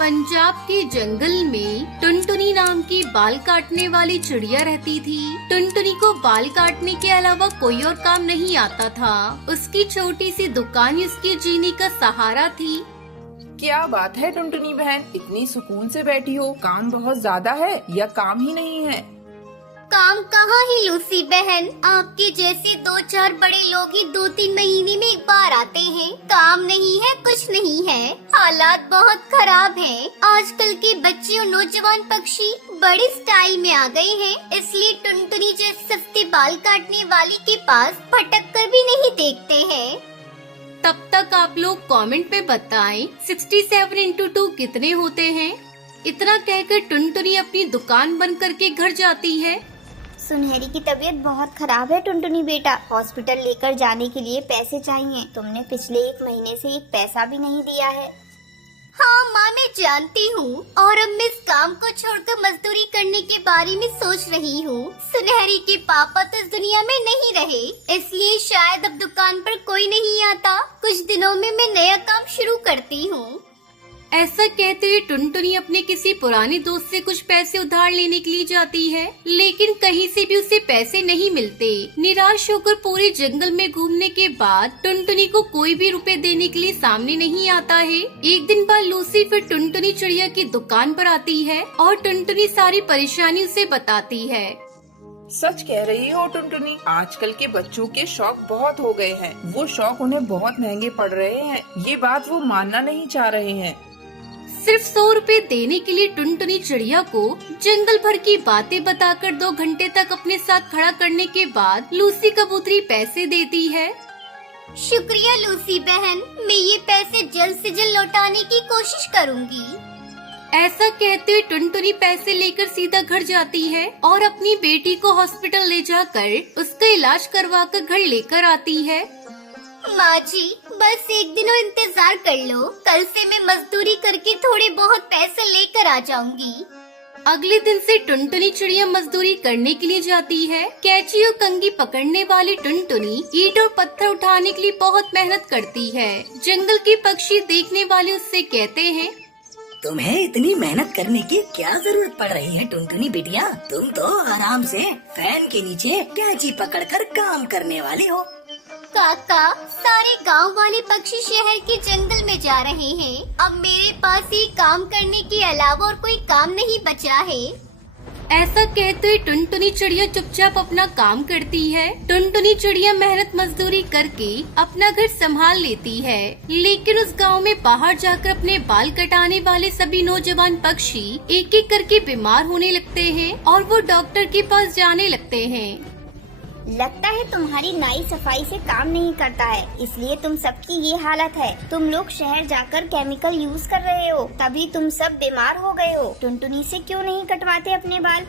पंजाब के जंगल में टुनटुनी नाम की बाल काटने वाली चिड़िया रहती थी। टुनटुनी को बाल काटने के अलावा कोई और काम नहीं आता था। उसकी छोटी सी दुकान उसके जीने का सहारा थी। क्या बात है टुनटुनी बहन, इतनी सुकून से बैठी हो? काम बहुत ज्यादा है या काम ही नहीं है? काम कहाँ है लूसी बहन, आपके जैसे 2-4 बड़े लोग ही 2-3 महीने में एक बार आते हैं। काम नहीं है, कुछ नहीं है। हालात बहुत खराब हैं। आजकल के बच्चे और नौजवान पक्षी बड़े स्टाइल में आ गए हैं, इसलिए टुनटुनी जैसे सस्ते बाल काटने वाली के पास भटक कर भी नहीं देखते हैं। तब तक आप लोग कमेंट पे बताएं 67 into 2 कितने होते हैं। इतना कहकर टुनटुनी अपनी दुकान बंद करके घर जाती है। सुनहरी की तबीयत बहुत खराब है टुनटुनी बेटा, हॉस्पिटल लेकर जाने के लिए पैसे चाहिए। तुमने पिछले 1 महीने से एक पैसा भी नहीं दिया है। हाँ माँ, मैं जानती हूँ, और अब मैं इस काम को छोड़कर मजदूरी करने के बारे में सोच रही हूँ। सुनहरी के पापा तो इस दुनिया में नहीं रहे, इसलिए शायद अब दुकान पर कोई नहीं आता। कुछ दिनों में मैं नया काम शुरू करती हूँ। ऐसा कहते हुए टुनटुनी अपने किसी पुराने दोस्त से कुछ पैसे उधार लेने के लिए जाती है, लेकिन कहीं से भी उसे पैसे नहीं मिलते। निराश होकर पूरे जंगल में घूमने के बाद टुनटुनी को कोई भी रुपए देने के लिए सामने नहीं आता है। एक दिन बाद लूसी फिर टुनटुनी चिड़िया की दुकान पर आती है और टुनटुनी सारी परेशानी उसे बताती है। सच कह रही हो टुनटुनी, आजकल के बच्चों के शौक बहुत हो गए हैं। वो शौक उन्हें बहुत महंगे पड़ रहे हैं। ये बात वो मानना नहीं चाह रहे हैं। सिर्फ 100 रुपए देने के लिए टुनटुनी चिड़िया को जंगल भर की बातें बताकर 2 घंटे तक अपने साथ खड़ा करने के बाद लूसी कबूतरी पैसे देती है। शुक्रिया लूसी बहन, मैं ये पैसे जल्द से जल्द लौटाने की कोशिश करूँगी। ऐसा कहते हुए टुनटुनी पैसे लेकर सीधा घर जाती है और अपनी बेटी को हॉस्पिटल ले जाकर उसका इलाज करवा कर घर लेकर आती है। माँ जी, बस 1 दिन और इंतजार कर लो। कल से मैं मजदूरी करके थोड़े बहुत पैसे लेकर आ जाऊंगी। अगले दिन से टुनटुनी चिड़िया मजदूरी करने के लिए जाती है। कैंची और कंघी पकड़ने वाली टुनटुनी ईंट और पत्थर उठाने के लिए बहुत मेहनत करती है। जंगल के पक्षी देखने वाले उससे कहते हैं, तुम्हें इतनी मेहनत करने की क्या जरूरत पड़ रही है टुनटुनी बिटिया? तुम तो आराम से फैन के नीचे कैंची पकड़कर काम करने वाली हो। काका, सारे गांव वाले पक्षी शहर के जंगल में जा रहे हैं। अब मेरे पास ये काम करने के अलावा और कोई काम नहीं बचा है। ऐसा कहते हुए टुनटुनी चिड़िया चुपचाप अपना काम करती है। टुनटुनी चिड़िया मेहनत मजदूरी करके अपना घर संभाल लेती है, लेकिन उस गांव में बाहर जाकर अपने बाल कटाने वाले सभी नौजवान पक्षी एक एक करके बीमार होने लगते हैं और वो डॉक्टर के पास जाने लगते हैं। लगता है तुम्हारी नाई सफाई से काम नहीं करता है, इसलिए तुम सबकी ये हालत है। तुम लोग शहर जाकर केमिकल यूज कर रहे हो, तभी तुम सब बीमार हो गए हो। टुनटुनी से क्यों नहीं कटवाते अपने बाल?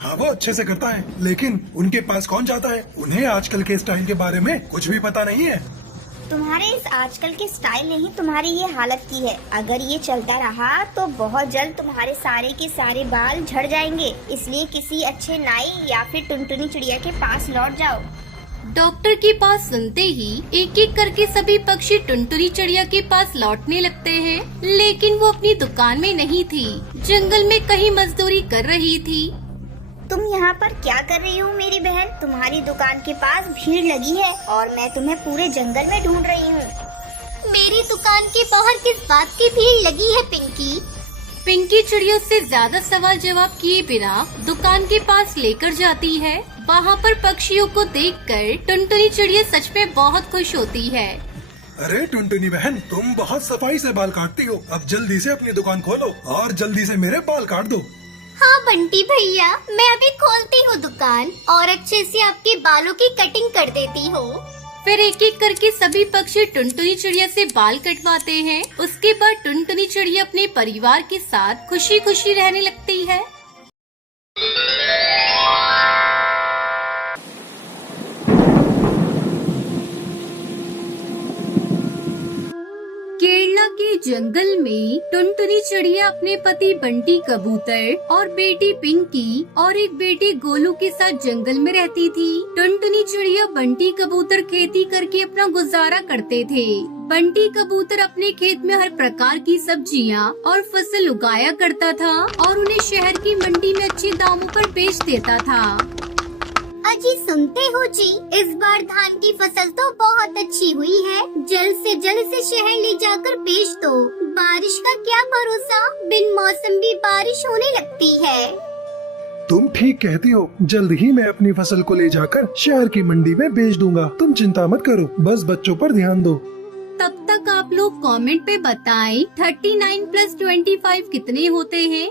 हाँ, वो अच्छे से करता है, लेकिन उनके पास कौन जाता है? उन्हें आजकल के स्टाइल के बारे में कुछ भी पता नहीं है। तुम्हारे इस आजकल के स्टाइल ने ही तुम्हारी ये हालत की है। अगर ये चलता रहा तो बहुत जल्द तुम्हारे सारे के सारे बाल झड़ जाएंगे। इसलिए किसी अच्छे नाई या फिर टुनटुनी चिड़िया के पास लौट जाओ। डॉक्टर की बात सुनते ही एक एक करके सभी पक्षी टुनटुनी चिड़िया के पास लौटने लगते हैं, लेकिन वो अपनी दुकान में नहीं थी, जंगल में कहीं मजदूरी कर रही थी। तुम यहाँ पर क्या कर रही हो मेरी बहन? तुम्हारी दुकान के पास भीड़ लगी है और मैं तुम्हें पूरे जंगल में ढूंढ रही हूँ। मेरी दुकान के बाहर किस बात की भीड़ लगी है पिंकी? पिंकी चिड़िया से ज्यादा सवाल जवाब किए बिना दुकान के पास लेकर जाती है। वहाँ पर पक्षियों को देखकर टुनटुनी चिड़िया सच में बहुत खुश होती है। अरे टुनटुनी बहन, तुम बहुत सफाई से बाल काटती हो। अब जल्दी से अपनी दुकान खोलो और जल्दी से मेरे बाल काट दो। हाँ बंटी भैया, मैं अभी खोलती हूँ दुकान और अच्छे से आपके बालों की कटिंग कर देती हूँ। फिर एक एक करके सभी पक्षी टुनटुनी चिड़िया से बाल कटवाते हैं। उसके बाद टुनटुनी चिड़िया अपने परिवार के साथ खुशी खुशी रहने लगती है। केरला के जंगल में टुनटुनी चिड़िया अपने पति बंटी कबूतर और बेटी पिंकी और एक बेटे गोलू के साथ जंगल में रहती थी। टुनटुनी चिड़िया बंटी कबूतर खेती करके अपना गुजारा करते थे। बंटी कबूतर अपने खेत में हर प्रकार की सब्जियां और फसल उगाया करता था और उन्हें शहर की मंडी में अच्छे दामों पर बेच देता था। अजी सुनते हो जी, इस बार धान की फसल तो बहुत अच्छी हुई है। जल्द से जल्द इसे शहर ले जाकर बेच दो। बारिश का क्या भरोसा, बिन मौसम भी बारिश होने लगती है। तुम ठीक कहती हो, जल्द ही मैं अपनी फसल को ले जाकर शहर की मंडी में बेच दूंगा। तुम चिंता मत करो, बस बच्चों पर ध्यान दो। तब तक आप लोग कमेंट पे बताएं 39 + 25 कितने होते हैं।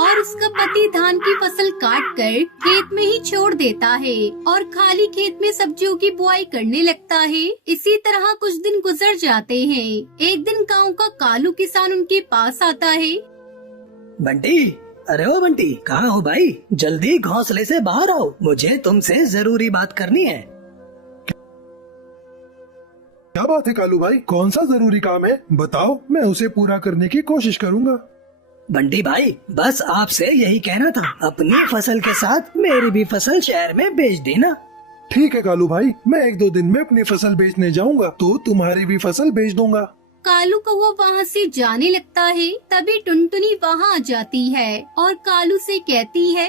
और उसका पति धान की फसल काट कर खेत में ही छोड़ देता है और खाली खेत में सब्जियों की बुआई करने लगता है। इसी तरह कुछ दिन गुजर जाते हैं। एक दिन गांव का कालू किसान उनके पास आता है। बंटी, अरे ओ बंटी, कहाँ हो भाई? जल्दी घोंसले से बाहर आओ, मुझे तुमसे जरूरी बात करनी है। क्या बात है कालू भाई, कौन सा जरूरी काम है? बताओ, मैं उसे पूरा करने की कोशिश करूंगा। बंटी भाई, बस आपसे यही कहना था, अपनी फसल के साथ मेरी भी फसल शहर में बेच देना। ठीक है कालू भाई, मैं 1-2 दिन में अपनी फसल बेचने जाऊंगा तो तुम्हारी भी फसल बेच दूंगा। कालू कौवा वहाँ से जाने लगता है। तभी टुनटुनी वहाँ आ जाती है और कालू से कहती है,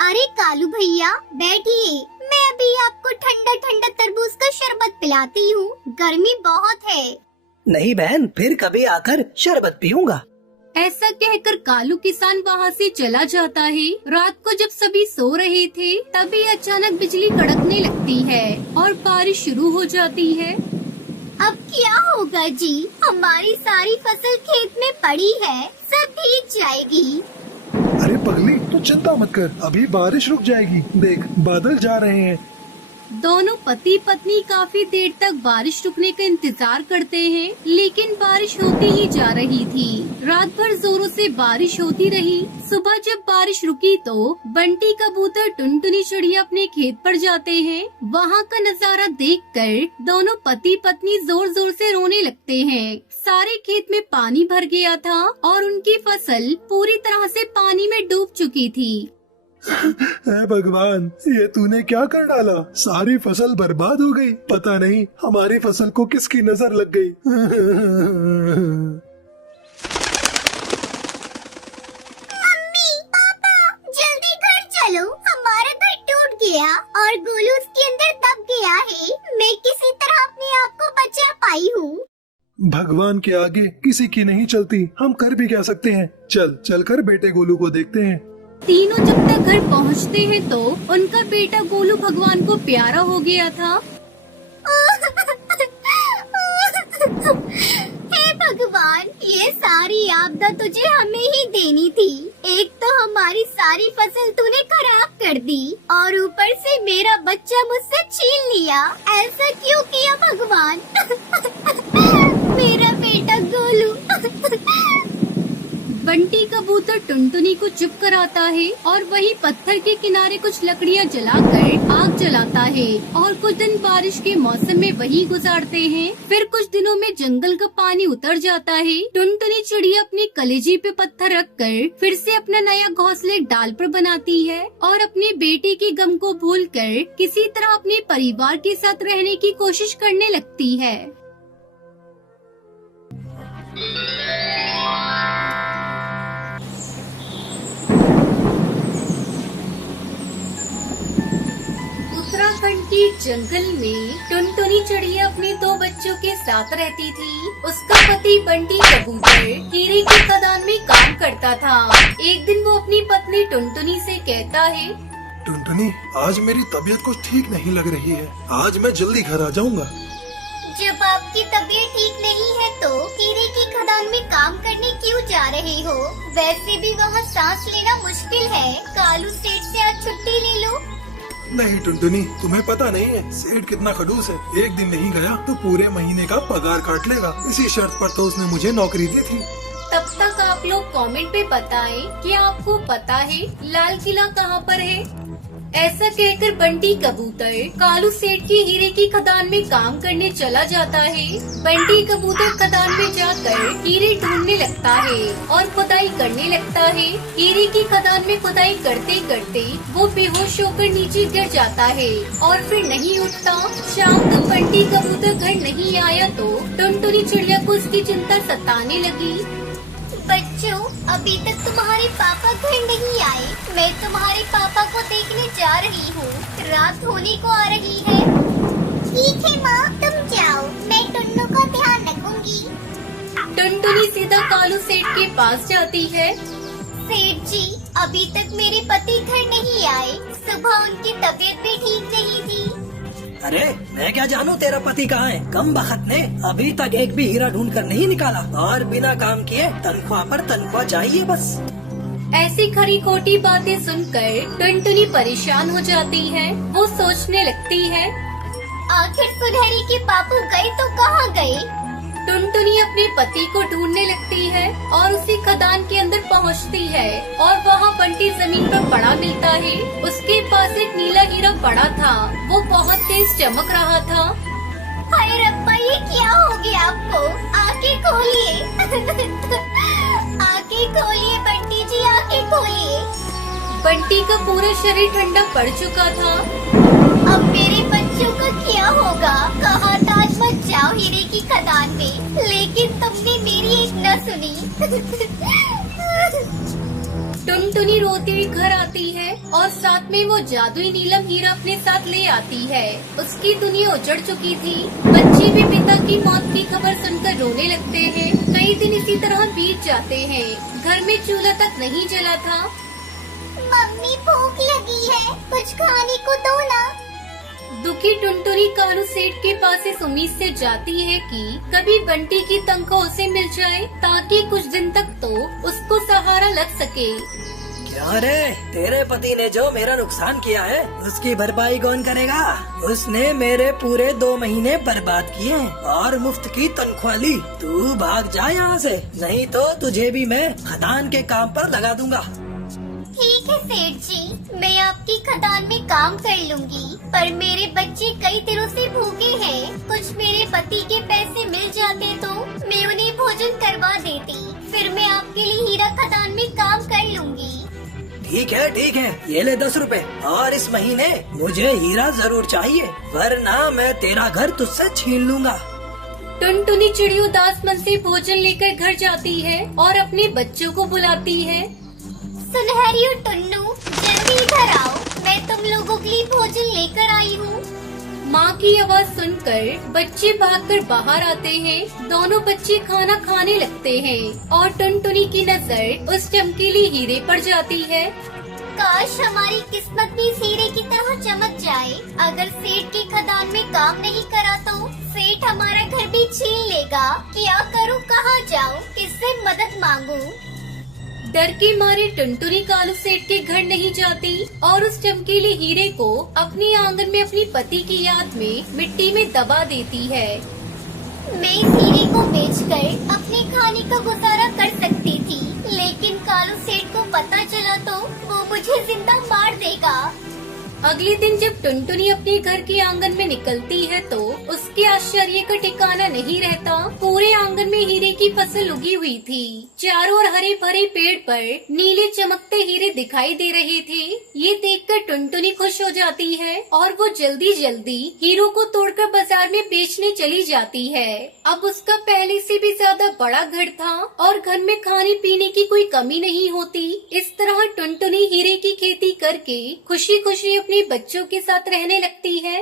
अरे कालू भैया बैठिए, मैं अभी आपको ठंडा ठंडा तरबूज का शरबत पिलाती हूँ। गर्मी बहुत है। नहीं बहन, फिर कभी आकर शरबत पीऊंगा। ऐसा कहकर कालू किसान वहाँ से चला जाता है। रात को जब सभी सो रहे थे तभी अचानक बिजली कड़कने लगती है और बारिश शुरू हो जाती है। अब क्या होगा जी, हमारी सारी फसल खेत में पड़ी है, सब भीग जाएगी। अरे पगली, तू चिंता मत कर, अभी बारिश रुक जाएगी। देख, बादल जा रहे हैं। दोनों पति पत्नी काफी देर तक बारिश रुकने का इंतजार करते हैं, लेकिन बारिश होती ही जा रही थी। रात भर जोरों से बारिश होती रही। सुबह जब बारिश रुकी तो बंटी कबूतर टुनटुनी चिड़िया अपने खेत पर जाते हैं। वहाँ का नजारा देखकर दोनों पति पत्नी जोर जोर से रोने लगते हैं। सारे खेत में पानी भर गया था और उनकी फसल पूरी तरह से पानी में डूब चुकी थी। हे भगवान, ये तूने क्या कर डाला? सारी फसल बर्बाद हो गई। पता नहीं हमारी फसल को किसकी नजर लग गई। मम्मी, पापा, जल्दी घर चलो, हमारा घर टूट गया और गोलू उसके अंदर दब गया है। मैं किसी तरह अपने आप को बचा पाई हूँ। भगवान के आगे किसी की नहीं चलती, हम कर भी क्या सकते हैं। चल कर बेटे गोलू को देखते हैं। तीनों जब तक घर पहुंचते हैं तो उनका बेटा गोलू भगवान को प्यारा हो गया था। हे भगवान, ये सारी आपदा तुझे हमें ही देनी थी। एक तो हमारी सारी फसल तूने खराब कर दी और ऊपर से मेरा बच्चा मुझसे छीन लिया। ऐसा क्यों किया भगवान? मेरा बेटा गोलू। बंटी कबूतर टुनटुनी को चुप कराता है और वही पत्थर के किनारे कुछ लकड़ियां जलाकर आग जलाता है और कुछ दिन बारिश के मौसम में वही गुजारते हैं। फिर कुछ दिनों में जंगल का पानी उतर जाता है। टुनटुनी चिड़िया अपनी कलेजी पे पत्थर रखकर फिर से अपना नया घोंसला एक डाल पर बनाती है और अपने बेटे के गम को भूलकर किसी तरह अपने परिवार के साथ रहने की कोशिश करने लगती है। उत्तराखंड के जंगल में टुनटुनी चिड़िया अपने 2 बच्चों के साथ रहती थी। उसका पति बंटी कबूतर हीरे की खदान में काम करता था। एक दिन वो अपनी पत्नी टुनटुनी से कहता है, टुनटुनी, आज मेरी तबीयत कुछ ठीक नहीं लग रही है। आज मैं जल्दी घर आ जाऊंगा। जब आपकी तबीयत ठीक नहीं है तो हीरे की खदान में काम करने क्यों जा रहे हो? वैसे भी वहाँ सांस लेना मुश्किल है। कालू सेठ से आज छुट्टी ले लो। नहीं टुनटुनी, तुम्हें पता नहीं है सेठ कितना खड़ूस है। एक दिन नहीं गया तो पूरे महीने का पगार काट लेगा। इसी शर्त पर तो उसने मुझे नौकरी दी थी। तब तक आप लोग कमेंट पे बताएं कि आपको पता है लाल किला कहाँ पर है। ऐसा कहकर बंटी कबूतर कालू सेठ की हीरे की खदान में काम करने चला जाता है। बंटी कबूतर खदान में जाकर हीरे ढूंढने लगता है और खुदाई करने लगता है। हीरे की खदान में खुदाई करते करते वो बेहोश होकर नीचे गिर जाता है और फिर नहीं उठता। शाम तक बंटी कबूतर घर नहीं आया तो टुनटुनी चिड़िया को उसकी चिंता सताने लगी। बच्चों, अभी तक तुम्हारे पापा घर नहीं आए। मैं तुम्हारे पापा को देखने जा रही हूँ। रात होने को आ रही है। ठीक है माँ, तुम जाओ, मैं टुन्नू का ध्यान रखूंगी। टुनटुनी सीधा कालू सेठ के पास जाती है। सेठ जी, अभी तक मेरे पति घर नहीं आए। सुबह उनकी तबीयत भी ठीक नहीं थी। अरे मैं क्या जानूँ तेरा पति कहाँ है? कम बखत ने अभी तक एक भी हीरा ढूंढ कर नहीं निकाला और बिना काम किए तनख्वाह पर तनख्वाह चाहिए बस। ऐसी खरी खोटी बातें सुनकर टुनटुनी परेशान हो जाती है। वो सोचने लगती है, आखिर सुनहरी के पापू गए तो कहाँ गए? टुनटुनी अपने पति को ढूंढने लगती है और उसी खदान के अंदर पहुंचती है और वहाँ बंटी जमीन पर पड़ा मिलता है। उसके पास एक नीला हीरा पड़ा था। वो बहुत तेज चमक रहा था। हाय रब्बा, ये क्या हो गया आपको? आंखें खोलिए। आंखें खोलिए बंटी जी, आंखें खोलिए। बंटी का पूरा शरीर ठंडा पड़ चुका था। अब मेरे बच्चों का क्या होगा? कहा था मत जाओ हीरे की खदान में, लेकिन तुमने मेरी एक न सुनी। टुनटुनी रोती हुई घर आती है और साथ में वो जादुई नीलम हीरा अपने साथ ले आती है। उसकी दुनिया उजड़ चुकी थी। बच्चे भी पिता की मौत की खबर सुनकर रोने लगते हैं। कई दिन इसी तरह बीत जाते हैं। घर में चूल्हा तक नहीं जला था। मम्मी, भूख लगी है, कुछ खाने को दो ना। दुखी टुनटुनी कालू सेठ के पास इस उम्मीद से जाती है कि कभी बंटी की तनख्वाह उसे मिल जाए ताकि कुछ दिन तक तो उसको सहारा लग सके। क्या रे, तेरे पति ने जो मेरा नुकसान किया है उसकी भरपाई कौन करेगा? उसने मेरे पूरे 2 महीने बर्बाद किए और मुफ्त की तनख्वाह ली। तू भाग जा यहाँ से, नहीं तो तुझे भी मैं खदान के काम पर लगा दूंगा। ठीक है सेठ जी, मैं आपकी खदान में काम कर लूंगी, पर मेरे बच्चे कई दिनों से भूखे हैं। कुछ मेरे पति के पैसे मिल जाते तो मैं उन्हें भोजन करवा देती। फिर मैं आपके लिए हीरा खदान में काम कर लूंगी। ठीक है, ये ले 10 रुपए और इस महीने मुझे हीरा जरूर चाहिए, वरना मैं तेरा घर तुझसे छीन लूंगा। टुनटुनी चिड़िया उदास मन से भोजन लेकर घर जाती है और अपने बच्चों को बुलाती है। सुनहरी और टुन्नू, जल्दी इधर आओ, मैं तुम लोगों के लिए भोजन लेकर आई हूँ। माँ की आवाज सुनकर बच्चे भागकर बाहर आते हैं। दोनों बच्चे खाना खाने लगते हैं और टुनटुनी की नजर उस चमकीले हीरे पर जाती है। काश हमारी किस्मत भी इस हीरे की तरह चमक जाए। अगर सेठ की खदान में काम नहीं करा तो सेठ हमारा घर भी छीन लेगा। क्या करूँ, कहाँ जाऊँ, किससे मदद मांगू? डर के मारे टुनटुनी कालू सेठ के घर नहीं जाती और उस चमकीले हीरे को अपने आंगन में अपनी पति की याद में मिट्टी में दबा देती है। मैं इस हीरे को बेचकर अपने खाने का गुजारा कर सकती थी, लेकिन कालू सेठ को पता चला तो वो मुझे जिंदा मार देगा। अगले दिन जब टुनटुनी अपने घर के आंगन में निकलती है तो उसके आश्चर्य का ठिकाना नहीं रहता। पूरे आंगन में हीरे की फसल उगी हुई थी। चारों ओर हरे भरे पेड़ पर नीले चमकते हीरे दिखाई दे रहे थे। ये देखकर टुनटुनी खुश हो जाती है और वो जल्दी जल्दी हीरो को तोड़कर बाजार में बेचने चली जाती है। अब उसका पहले से भी ज्यादा बड़ा घर था और घर में खाने पीने की कोई कमी नहीं होती। इस तरह टुनटुनी हीरे की खेती करके खुशी खुशी अपने बच्चों के साथ रहने लगती है।